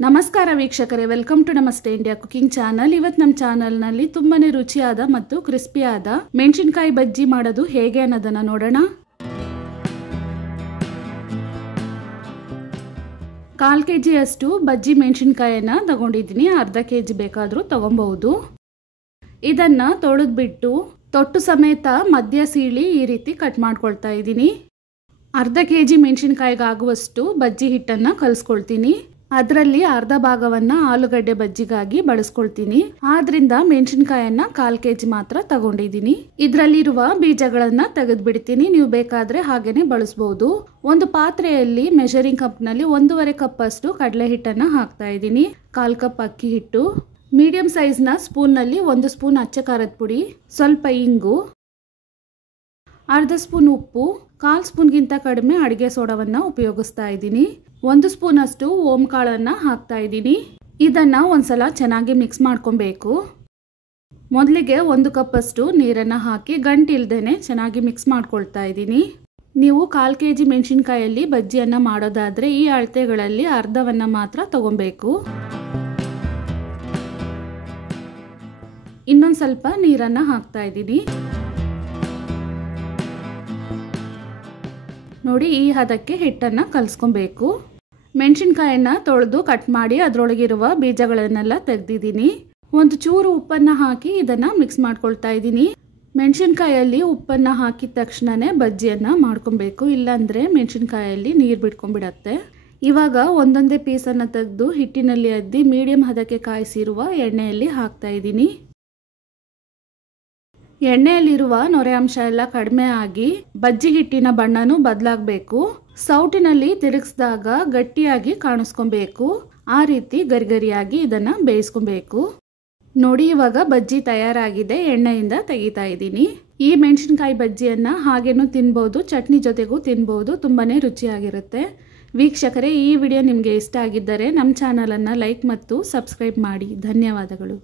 ನಮಸ್ಕಾರ ವೀಕ್ಷಕರೇ, welcome to ನಮಸ್ತೆ ಇಂಡಿಯಾ ಕುಕಿಂಗ್ ಚಾನಲ್. ಇವತ್ತು ನಮ್ಮ ಚಾನಲ್ನಲ್ಲಿ ತುಂಬಾನೇ ರುಚಿಯಾದ ಮತ್ತು ಕ್ರಿಸ್ಪಿಯಾದ ಮೆಣಸಿನಕಾಯಿ ಬಜ್ಜಿ ಮಾಡೋದು ಹೇಗೆ ಅನ್ನೋದನ್ನ ನೋಡೋಣ. 1/4 kg ಬಜ್ಜಿ ಮೆಣಸಿನಕಾಯಿಯನ್ನ ತಗೊಂಡಿದ್ದೀನಿ. ಅರ್ಧ kg ಬೇಕಾದರೂ ತಗೊಬಹುದು. ಇದನ್ನ ತೊಳೆದ್ಬಿಟ್ಟು ತೊಟ್ಟು ಸಮೇತ ಮಧ್ಯ ಸೀಳಿ ಈ ರೀತಿ ಕಟ್ ಮಾಡ್ಕೊಳ್ತಾ ಇದ್ದೀನಿ. ಅರ್ಧ kg ಮೆಣಸಿನಕಾಯಿಗೆ ಆಗುವಷ್ಟು ಬಜ್ಜಿ ಹಿಟ್ಟನ್ನ ಕಲಿಸ್ಕೊಳ್ತೀನಿ. ಅದರಲ್ಲಿ ಅರ್ಧ ಭಾಗವನ್ನ ಆಲೂಗಡ್ಡೆ ಬಜ್ಜಿಗಾಗಿ ಬಳಸ್ಕೊಳ್ತೀನಿ. ಆದ್ರಿಂದ ಮೆಣಸಿನಕಾಯನ್ನ 1/4 kg ಮಾತ್ರ ತಗೊಂಡಿದ್ದೀನಿ. ಇದರಲ್ಲಿರುವ ಬೀಜಗಳನ್ನ ತೆಗೆದ್ಬಿಡ್ತೀನಿ. ನೀವು ಬೇಕಾದ್ರೆ ಹಾಗೇನೆ ಬಳಸಬಹುದು. ಒಂದು ಪಾತ್ರೆಯಲ್ಲಿ ಮೆಷರಿಂಗ್ ಕಪ್ ನಲ್ಲಿ 1.5 ಕಪ್ ಅಷ್ಟು ಕಡಲೆ ಹಿಟ್ಟನ್ನ ಹಾಕ್ತಾ ಇದ್ದೀನಿ. 1/4 ಕಪ್ ಅಕ್ಕಿ ಹಿಟ್ಟು, ಮೀಡಿಯಂ ಸೈಜ್ ನ ಸ್ಪೂನ್ ನಲ್ಲಿ 1 ಸ್ಪೂನ್ ಅಚ್ಚ ಖಾರದ ಪುಡಿ, ಸ್ವಲ್ಪ ಇಂಗು, ಅರ್ಧ ಸ್ಪೂನ್ ಉಪ್ಪು, 1/4 ಸ್ಪೂನ್ಗಿಂತ ಕಡಿಮೆ ಅಡಿಗೆ ಸೋಡಾವನ್ನ ಉಪಯೋಗಿಸ್ತಾ ಇದ್ದೀನಿ. 1 ಸ್ಪೂನ್ ಅಷ್ಟು ಓಂ ಕಾಳನ್ನ ಹಾಕ್ತಾ ಇದ್ದೀನಿ. ಇದನ್ನ ಒಂದ್ಸಲ ಚೆನ್ನಾಗಿ ಮಿಕ್ಸ್ ಮಾಡ್ಕೊಬೇಕು. ಮೊದಲಿಗೆ 1 ಕಪ್ ಅಷ್ಟು ನೀರನ್ನ ಹಾಕಿ ಗಂಟಿಲ್ದೇನೆ ಚೆನ್ನಾಗಿ ಮಿಕ್ಸ್ ಮಾಡ್ಕೊಳ್ತಾ ಇದ್ದೀನಿ. ನೀವು 1/4 kg ಮೆಣಸಿನಕಾಯಲ್ಲಿ ಬಜ್ಜಿಯನ್ನ ಮಾಡೋದಾದ್ರೆ ಈ ಅಳತೆಗಳಲ್ಲಿ ಅರ್ಧವನ್ನ ಮಾತ್ರ ತಗೊಬೇಕು. ಇನ್ನೊಂದು ಸ್ವಲ್ಪ ನೀರನ್ನ ಹಾಕ್ತಾ ಇದ್ದೀನಿ. ನೋಡಿ, ಈ ಹದಕ್ಕೆ ಹಿಟ್ಟನ್ನ ಕಲಿಸ್ಕೊಬೇಕು. ಮೆಣಸಿನಕಾಯನ್ನ ತೊಳೆದು ಕಟ್ ಮಾಡಿ ಅದರೊಳಗಿರುವ ಬೀಜಗಳನ್ನೆಲ್ಲ ತೆಗೆದಿದ್ದೀನಿ. ಒಂದು ಚೂರು ಉಪ್ಪನ್ನ ಹಾಕಿ ಇದನ್ನ ಮಿಕ್ಸ್ ಮಾಡ್ಕೊಳ್ತಾ ಇದ್ದೀನಿ. ಮೆಣಸಿನಕಾಯಲ್ಲಿ ಉಪ್ಪನ್ನ ಹಾಕಿದ ತಕ್ಷಣನೇ ಬಜ್ಜಿಯನ್ನ ಮಾಡ್ಕೊಬೇಕು, ಇಲ್ಲಾಂದ್ರೆ ಮೆಣಸಿನಕಾಯಲ್ಲಿ ನೀರು ಬಿಟ್ಕೊಂಡ್ಬಿಡತ್ತೆ. ಇವಾಗ ಒಂದೊಂದೇ ಪೀಸನ್ನ ತೆಗೆದು ಹಿಟ್ಟಿನಲ್ಲಿ ಅದ್ದಿ ಮೀಡಿಯಂ ಹದಕ್ಕೆ ಕಾಯಿಸಿರುವ ಎಣ್ಣೆಯಲ್ಲಿ ಹಾಕ್ತಾ ಇದ್ದೀನಿ. ಎಣ್ಣೆಯಲ್ಲಿರುವ ನೊರೆ ಅಂಶ ಎಲ್ಲ ಕಡಿಮೆ ಆಗಿ ಬಜ್ಜಿ ಹಿಟ್ಟಿನ ಬಣ್ಣನೂ ಬದಲಾಗಬೇಕು. ಸೌಟಿನಲ್ಲಿ ತಿರುಗಿಸಿದಾಗ ಗಟ್ಟಿಯಾಗಿ ಕಾಣಿಸ್ಕೊಬೇಕು. ಆ ರೀತಿ ಗರಿಗರಿಯಾಗಿ ಇದನ್ನ ಬೇಯಿಸ್ಕೊಬೇಕು. ನೋಡಿ, ಇವಾಗ ಬಜ್ಜಿ ತಯಾರಾಗಿದೆ. ಎಣ್ಣೆಯಿಂದ ತೆಗಿತಾ ಇದ್ದೀನಿ. ಈ ಮೆಣಸಿನಕಾಯಿ ಬಜ್ಜಿಯನ್ನ ಹಾಗೇನೂ ತಿನ್ಬಹುದು, ಚಟ್ನಿ ಜೊತೆಗೂ ತಿನ್ಬಹುದು. ತುಂಬಾನೇ ರುಚಿಯಾಗಿರುತ್ತೆ. ವೀಕ್ಷಕರೇ, ಈ ವಿಡಿಯೋ ನಿಮಗೆ ಇಷ್ಟ ಆಗಿದ್ದರೆ ನಮ್ಮ ಚಾನಲನ್ನು ಲೈಕ್ ಮತ್ತು ಸಬ್ಸ್ಕ್ರೈಬ್ ಮಾಡಿ. ಧನ್ಯವಾದಗಳು.